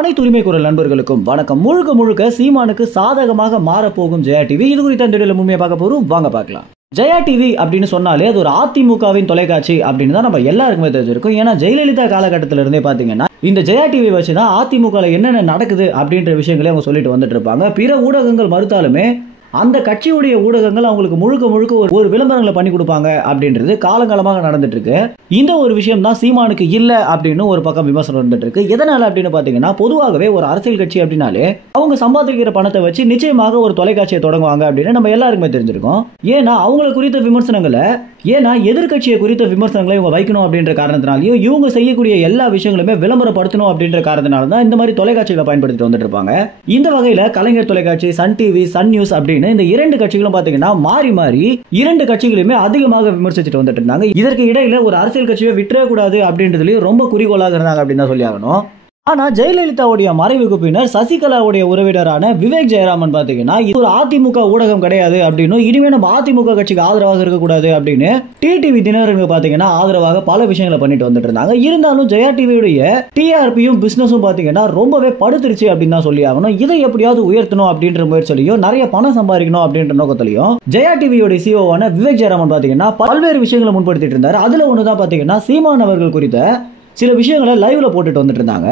அனைத்து உரிமை குரல் நண்பர்களுக்கும் வணக்கம். முழுக்க முழுக்க சீமானுக்கு சாதகமாக மாறப்போகும் ஜெயா டிவி. இது குறித்த இந்த வீடியோல முழுமையா பார்க்க போறோம். வாங்க பார்க்கலாம். ஜெயா டிவி அப்படின்னு சொன்னாலே அது ஒரு அதிமுகவின் தொலைக்காட்சி அப்படின்னு தான் நம்ம எல்லாருக்குமே தெரிஞ்சிருக்கும். ஏன்னா ஜெயலலிதா காலகட்டத்தில இருந்தே பாத்தீங்கன்னா இந்த ஜெயா டிவி வச்சுதான் அதிமுக என்னென்ன நடக்குது அப்படின்ற விஷயங்களே அவங்க சொல்லிட்டு வந்துட்டு இருப்பாங்க. பிற ஊடகங்கள் மறுத்தாலுமே அந்த கட்சியுடைய ஊடகங்கள் அவங்களுக்கு முழுக்க முழுக்க ஒரு விளம்பரங்களை பண்ணி கொடுப்பாங்க அப்படின்றது காலங்காலமாக நடந்துட்டு இருக்கு. இந்த ஒரு விஷயம் தான் சீமானுக்கு இல்ல அப்படின்னு ஒரு பக்கம் விமர்சனம் இருந்துட்டு இருக்கு. எதனால அப்படின்னு பாத்தீங்கன்னா, பொதுவாகவே ஒரு அரசியல் கட்சி அப்படின்னாலே அவங்க சம்பாதிக்கிற பணத்தை வச்சு நிச்சயமாக ஒரு தொலைக்காட்சியை தொடங்குவாங்க அப்படின்னு நம்ம எல்லாருக்குமே தெரிஞ்சிருக்கோம். ஏன்னா அவங்களை குறித்த விமர்சனங்களை, ஏன்னா எதிர்கட்சியை குறித்த விமர்சனங்களை இவங்க வைக்கணும் அப்படின்ற காரணத்தினாலையும் இவங்க செய்யக்கூடிய எல்லா விஷயங்களுமே விளம்பரப்படுத்தணும் அப்படின்ற காரணத்தினால தான் இந்த மாதிரி தொலைக்காட்சிகளை பயன்படுத்திட்டு வந்துட்டு இருப்பாங்க. இந்த வகையில கலைஞர் தொலைக்காட்சி, சன் டிவி, சன் நியூஸ் அப்படின்னு இந்த இரண்டு கட்சிகளும் பாத்தீங்கன்னா மாறி மாறி இரண்டு கட்சிகளுமே அதிகமாக விமர்சிச்சுட்டு வந்துட்டு இருந்தாங்க. இதற்கு இடையில ஒரு அரசியல் கட்சியை விட்டுற கூடாது அப்படின்றதுலயும் ரொம்ப குறிக்கோளாக இருந்தாங்க அப்படின்னு தான் சொல்லி ஆகணும். ஆனா ஜெயலலிதாவுடைய மறைவுக்கு பின்னர் சசிகலாவுடைய உறவினரான விவேக் ஜெயராமன் பாத்தீங்கன்னா இது ஒரு அதிமுக ஊடகம் கிடையாது அப்படின்னு, இனிமே நம்ம அதிமுக கட்சிக்கு ஆதரவாக இருக்கக்கூடாது அப்படின்னு டிடிவி தினகரனுக்கு பாத்தீங்கன்னா ஆதரவாக பல விஷயங்களை பண்ணிட்டு வந்துட்டு இருந்தாங்க. இருந்தாலும் ஜெயா டிவியுடைய டிஆர்பியும் பிசினஸும் பாத்தீங்கன்னா ரொம்பவே படுத்துருச்சு அப்படின்னு தான் சொல்லி ஆகணும். இதை எப்படியாவது உயர்த்தணும் அப்படின்ற முயற்சியிலையும் நிறைய பணம் சம்பாதிக்கணும் அப்படின்ற நோக்கத்திலையும் ஜெயா டிவியோட சிஓவான விவேக் ஜெயராமன் பாத்தீங்கன்னா பல்வேறு விஷயங்களை முன்படுத்திட்டு இருந்தாரு. அதுல ஒண்ணுதான் பாத்தீங்கன்னா சீமான் அவர்கள் குறித்த சில விஷயங்களை லைவ்ல போட்டுட்டு வந்துட்டு இருந்தாங்க.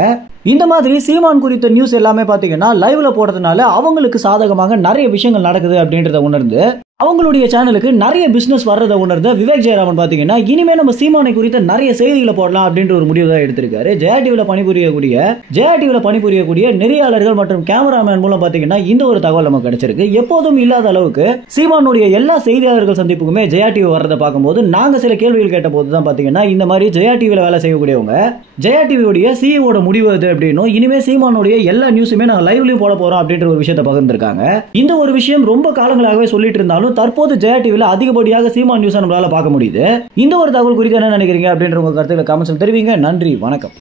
இந்த மாதிரி சீமான் குறித்த நியூஸ் எல்லாமே பாத்தீங்கன்னா லைவ்ல போடுறதுனால அவங்களுக்கு சாதகமாக நிறைய விஷயங்கள் நடக்குது அப்படின்றத உணர்ந்து அவங்களுடைய சேனலுக்கு நிறைய பிசினஸ் வர்றதை உணர்ந்த விவேக் ஜெயராமன் பாத்தீங்கன்னா இனிமே நம்ம சீமானை குறித்த நிறைய செய்திகளை போடலாம் அப்படின்ற ஒரு முடிவு தான் எடுத்திருக்காரு. ஜெயா டிவில பணிபுரியக்கூடிய நெறியாளர்கள் மற்றும் கேமராமேன் மூலம் பாத்தீங்கன்னா இந்த ஒரு தகவல் நமக்கு கிடைச்சிருக்கு. எப்போதும் இல்லாத அளவுக்கு சீமானுடைய எல்லா செய்தியாளர்கள் சந்திப்புக்குமே ஜெயா டிவி வர்றதை பார்க்கும்போது நாங்க சில கேள்விகள் கேட்ட போது தான் பாத்தீங்கன்னா இந்த மாதிரி ஜெயா டிவில வேலை செய்யக்கூடியவங்க ஜெயா டிவியோட சிஇஓட முடிவு அது அப்படின்னும், இனிமே சீமானுடைய எல்லா நியூஸுமே நாங்க லைவ்லயும் போட போறோம் அப்படின்ற ஒரு விஷயத்தை பகிர்ந்திருக்காங்க. இந்த ஒரு விஷயம் ரொம்ப காலங்களாகவே சொல்லிட்டு இருந்தாலும் தற்போது ஜெயா டிவில அதிகப்படியாக சீமான் நியூஸ் நம்மளால பார்க்க முடியுது. இந்த ஒரு தகவல் குறித்து என்ன நினைக்கிறீங்க அப்படின்ற உங்க கருத்துக்களை கமெண்ட்ஸ்ல தெரிவிங்க. நன்றி, வணக்கம்.